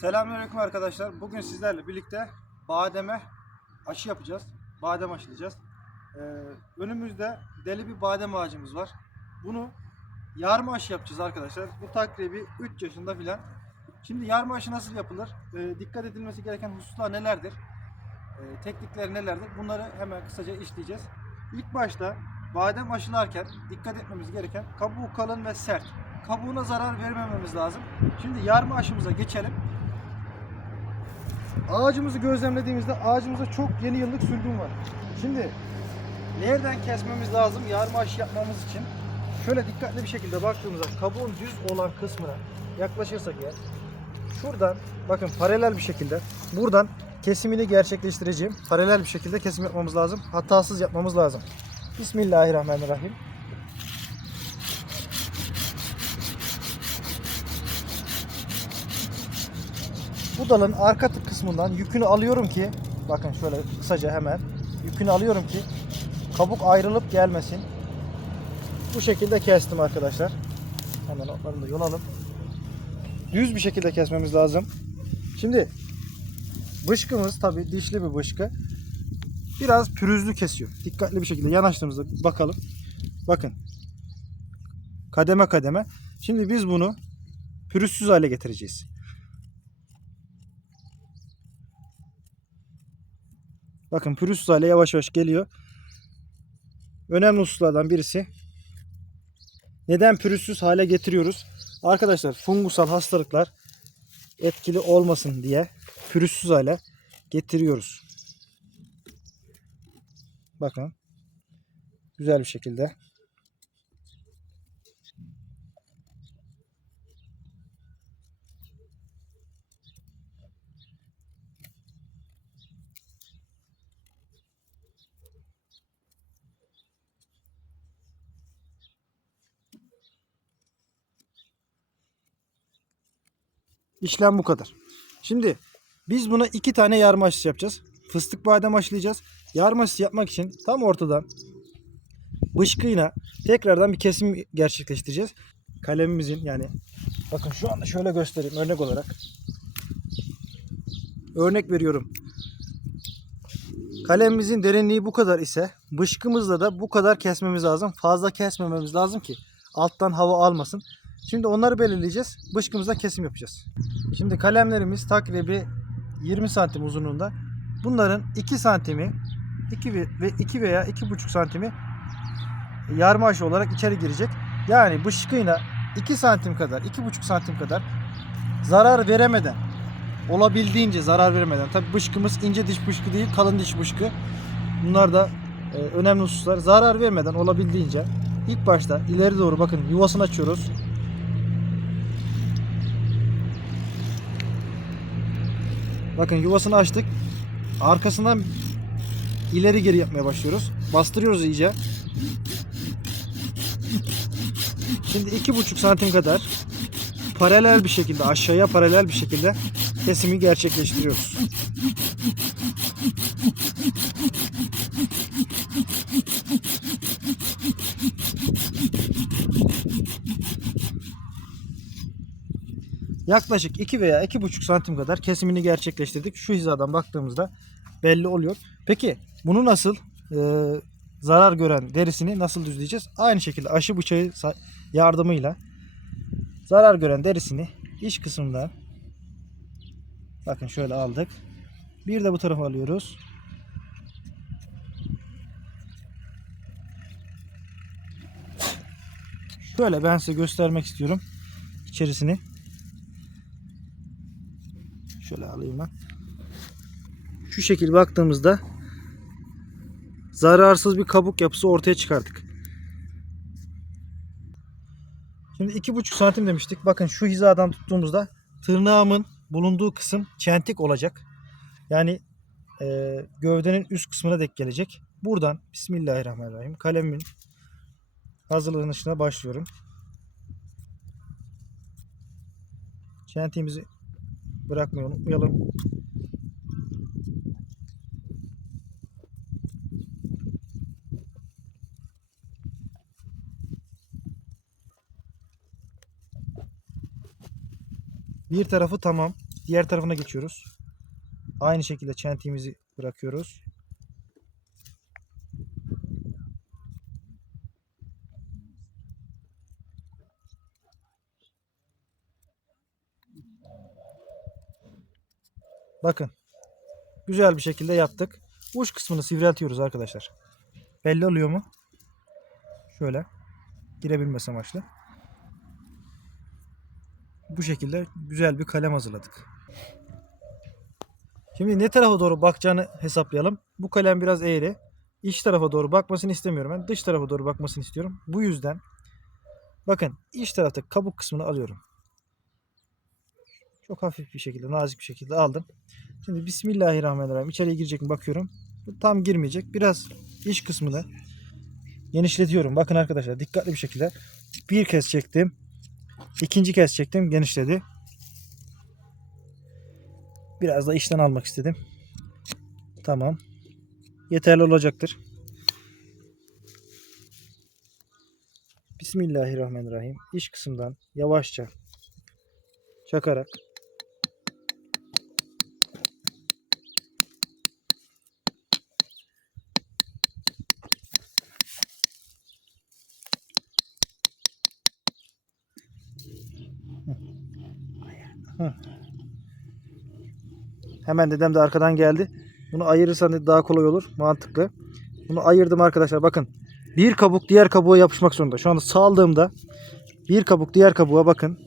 Selamünaleyküm arkadaşlar. Bugün sizlerle birlikte bademe aşı yapacağız. Badem aşılayacağız. Ee, önümüzde deli bir badem ağacımız var. Bunu yarma aşı yapacağız arkadaşlar. Bu takribi 3 yaşında filan. Şimdi yarma aşı nasıl yapılır? Ee, dikkat edilmesi gereken hususlar nelerdir? Ee, teknikleri nelerdir? Bunları hemen kısaca işleyeceğiz. İlk başta badem aşılarken dikkat etmemiz gereken kabuğu kalın ve sert. Kabuğuna zarar vermememiz lazım. Şimdi yarma aşımıza geçelim. Ağacımızı gözlemlediğimizde ağacımızda çok yeni yıllık sürgün var. Şimdi nereden kesmemiz lazım yarma aşı yapmamız için? Şöyle dikkatli bir şekilde baktığımızda kabuğun düz olan kısmına yaklaşırsak eğer şuradan bakın paralel bir şekilde buradan kesimini gerçekleştireceğim. Paralel bir şekilde kesim yapmamız lazım. Hatasız yapmamız lazım. Bismillahirrahmanirrahim. Bu dalın arka kısmından yükünü alıyorum ki bakın şöyle kısaca hemen yükünü alıyorum ki kabuk ayrılıp gelmesin. Bu şekilde kestim arkadaşlar. Hemen otlarını da yolalım. Düz bir şekilde kesmemiz lazım. Şimdi bışkımız tabi dişli bir bışkı. Biraz pürüzlü kesiyor. Dikkatli bir şekilde yanaştığımızda bakalım. Bakın. Kademe kademe. Şimdi biz bunu pürüzsüz hale getireceğiz. Bakın pürüzsüz hale yavaş yavaş geliyor. Önemli hususlardan birisi neden pürüzsüz hale getiriyoruz? Arkadaşlar fungusal hastalıklar etkili olmasın diye pürüzsüz hale getiriyoruz. Bakın. Güzel bir şekilde. İşlem bu kadar. Şimdi biz buna iki tane yarma aşısı yapacağız. Fıstık badem aşılayacağız. Yarma aşısı yapmak için tam ortadan bışkıyla tekrardan bir kesim gerçekleştireceğiz. Kalemimizin yani bakın şu anda şöyle göstereyim örnek olarak. Örnek veriyorum. Kalemimizin derinliği bu kadar ise bışkımızla da bu kadar kesmemiz lazım. Fazla kesmememiz lazım ki alttan hava almasın. Şimdi onları belirleyeceğiz. Bışkımızda kesim yapacağız. Şimdi kalemlerimiz takribi 20 santim uzunluğunda. Bunların 2 santimi 2 ve 2 veya 2,5 santimi yarma olarak içeri girecek. Yani bışkıyla 2 santim kadar, 2,5 santim kadar zarar veremeden olabildiğince zarar vermeden. Tabi bışkımız ince diş bışkı değil, kalın diş bışkı. Bunlar da e, önemli hususlar. Zarar vermeden olabildiğince ilk başta ileri doğru bakın yuvasını açıyoruz. Bakın yuvasını açtık. Arkasından ileri geri yapmaya başlıyoruz. Bastırıyoruz iyice. Şimdi iki buçuk santim kadar paralel bir şekilde aşağıya paralel bir şekilde kesimi gerçekleştiriyoruz. Yaklaşık 2 veya 2,5 santim kadar kesimini gerçekleştirdik. Şu hizadan baktığımızda belli oluyor. Peki bunu nasıl e, zarar gören derisini nasıl düzleyeceğiz? Aynı şekilde aşı bıçağı yardımıyla zarar gören derisini iç kısmından bakın şöyle aldık. Bir de bu tarafa alıyoruz. Şöyle ben size göstermek istiyorum içerisini. Şöyle alayım ben. Şu şekil baktığımızda zararsız bir kabuk yapısı ortaya çıkardık. Şimdi iki buçuk santim demiştik. Bakın şu hizadan tuttuğumuzda tırnağımın bulunduğu kısım çentik olacak. Yani e, gövdenin üst kısmına dek gelecek. Buradan Bismillahirrahmanirrahim kalemimin hazırlanışına başlıyorum. Çentiğimizi bırakmayı unutmayalım. Bir tarafı tamam. Diğer tarafına geçiyoruz. Aynı şekilde çentiğimizi bırakıyoruz. Bakın. Güzel bir şekilde yaptık. Uç kısmını sivriltiyoruz arkadaşlar. Belli oluyor mu? Şöyle. Girebilmesi amaçlı. Bu şekilde güzel bir kalem hazırladık. Şimdi ne tarafa doğru bakacağını hesaplayalım. Bu kalem biraz eğri. İç tarafa doğru bakmasını istemiyorum. Ben dış tarafa doğru bakmasını istiyorum. Bu yüzden bakın iç tarafta kabuk kısmını alıyorum. Çok hafif bir şekilde, nazik bir şekilde aldım. Şimdi Bismillahirrahmanirrahim. İçeriye girecek mi bakıyorum. Tam girmeyecek. Biraz iç kısmını genişletiyorum. Bakın arkadaşlar dikkatli bir şekilde bir kez çektim. İkinci kez çektim. Genişledi. Biraz da içten almak istedim. Tamam. Yeterli olacaktır. Bismillahirrahmanirrahim. İç kısımdan yavaşça çakarak Hemen dedem de arkadan geldi. Bunu ayırırsan daha kolay olur. Mantıklı. Bunu ayırdım arkadaşlar. Bakın. Bir kabuk diğer kabuğa yapışmak zorunda. Şu anda saldığımda bir kabuk diğer kabuğa bakın.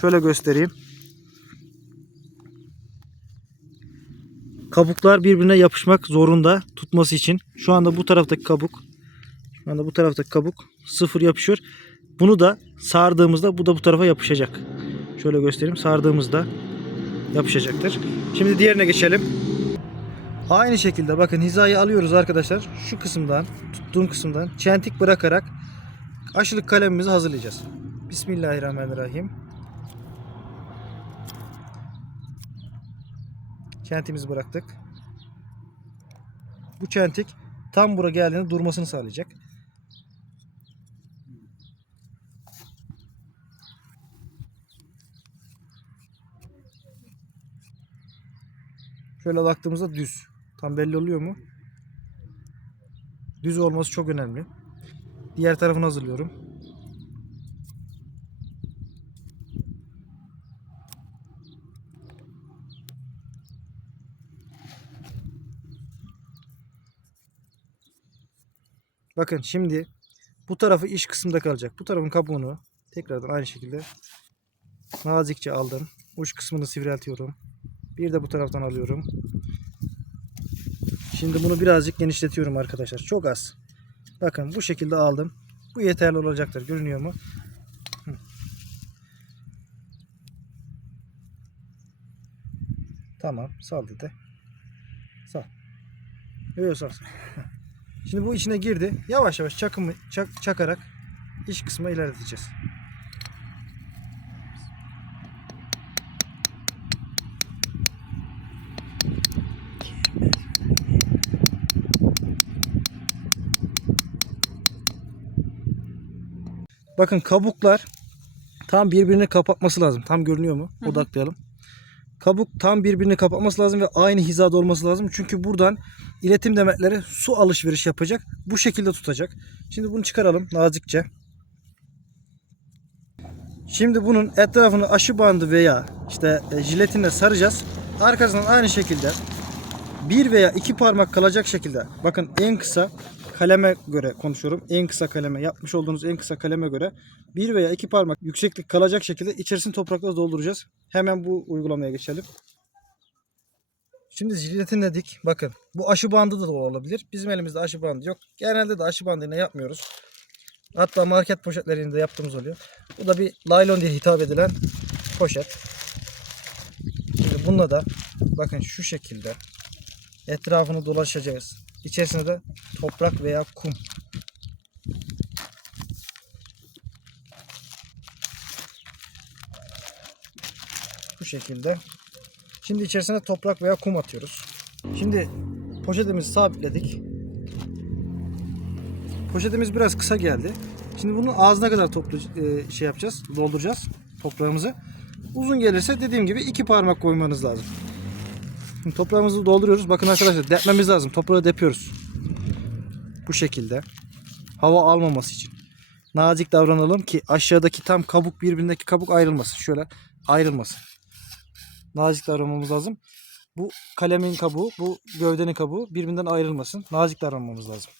Şöyle göstereyim. Kabuklar birbirine yapışmak zorunda tutması için. Şu anda bu taraftaki kabuk şu anda bu taraftaki kabuk sıfır yapışıyor. Bunu da sardığımızda bu da bu tarafa yapışacak. Şöyle göstereyim. Sardığımızda yapışacaktır. Şimdi diğerine geçelim. Aynı şekilde bakın hizayı alıyoruz arkadaşlar. Şu kısımdan, tuttuğum kısımdan çentik bırakarak aşılık kalemimizi hazırlayacağız. Bismillahirrahmanirrahim. Çentimizi bıraktık. Bu çentik tam bura geldiğinde durmasını sağlayacak. Şöyle baktığımızda düz. Tam belli oluyor mu? Düz olması çok önemli. Diğer tarafını hazırlıyorum. Bakın şimdi bu tarafı iç kısımda kalacak. Bu tarafın kabuğunu tekrardan aynı şekilde nazikçe aldım. Uç kısmını sivriltiyorum. Bir de bu taraftan alıyorum. Şimdi bunu birazcık genişletiyorum arkadaşlar. Çok az. Bakın bu şekilde aldım. Bu yeterli olacaktır. Görünüyor mu? Tamam. Sal dedi. Sal. Yok sal. Şimdi bu içine girdi. Yavaş yavaş çakımı çak, çakarak iç kısmı ilerleteceğiz. Bakın kabuklar tam birbirini kapatması lazım. Tam görünüyor mu? Odaklayalım. Kabuk tam birbirini kapatması lazım ve aynı hizada olması lazım. Çünkü buradan iletim demetleri su alışveriş yapacak. Bu şekilde tutacak. Şimdi bunu çıkaralım nazikçe. Şimdi bunun etrafını aşı bandı veya işte e, jiletinle saracağız. Arkasından aynı şekilde bir veya iki parmak kalacak şekilde bakın en kısa kaleme göre konuşuyorum. En kısa kaleme yapmış olduğunuz en kısa kaleme göre bir veya iki parmak yükseklik kalacak şekilde içerisini toprakla dolduracağız. Hemen bu uygulamaya geçelim. Şimdi jiletin dedik. Bakın bu aşı bandı da olabilir. Bizim elimizde aşı bandı yok. Genelde de aşı bandıyla yapmıyoruz. Hatta market poşetlerinde yaptığımız oluyor. Bu da bir laylon diye hitap edilen poşet. Şimdi bununla da bakın şu şekilde etrafını dolaşacağız. İçerisine de toprak veya kum. Bu şekilde. Şimdi içerisine toprak veya kum atıyoruz. Şimdi poşetimizi sabitledik. Poşetimiz biraz kısa geldi. Şimdi bunun ağzına kadar toplu e, şey yapacağız, dolduracağız toprağımızı. Uzun gelirse dediğim gibi iki parmak koymanız lazım. Şimdi toprağımızı dolduruyoruz. Bakın arkadaşlar depmemiz lazım. Toprağı depiyoruz. Bu şekilde. Hava almaması için. Nazik davranalım ki aşağıdaki tam kabuk birbirindeki kabuk ayrılmasın. Şöyle ayrılmasın. Nazik davranmamız lazım. Bu kalemin kabuğu, bu gövdenin kabuğu birbirinden ayrılmasın. Nazik davranmamız lazım.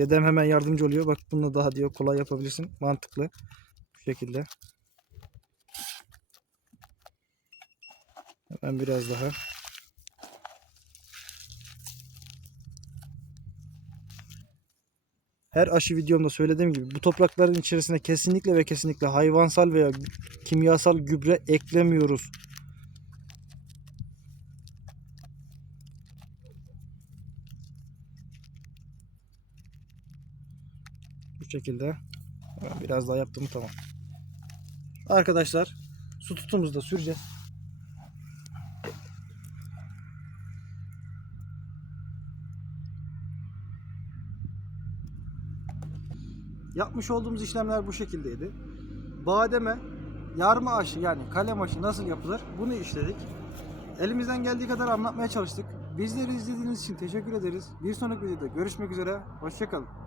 Dedem hemen yardımcı oluyor. Bak bunu daha diyor kolay yapabilirsin. Mantıklı. Bu şekilde. Hemen biraz daha. Her aşı videomda söylediğim gibi bu toprakların içerisine kesinlikle ve kesinlikle hayvansal veya kimyasal gübre eklemiyoruz. Şekilde. Biraz daha yaptım tamam. Arkadaşlar su tutumuzu da süreceğiz. Yapmış olduğumuz işlemler bu şekildeydi. Bademe yarma aşı yani kalem aşı nasıl yapılır bunu işledik. Elimizden geldiği kadar anlatmaya çalıştık. Bizleri izlediğiniz için teşekkür ederiz. Bir sonraki videoda görüşmek üzere. Hoşçakalın.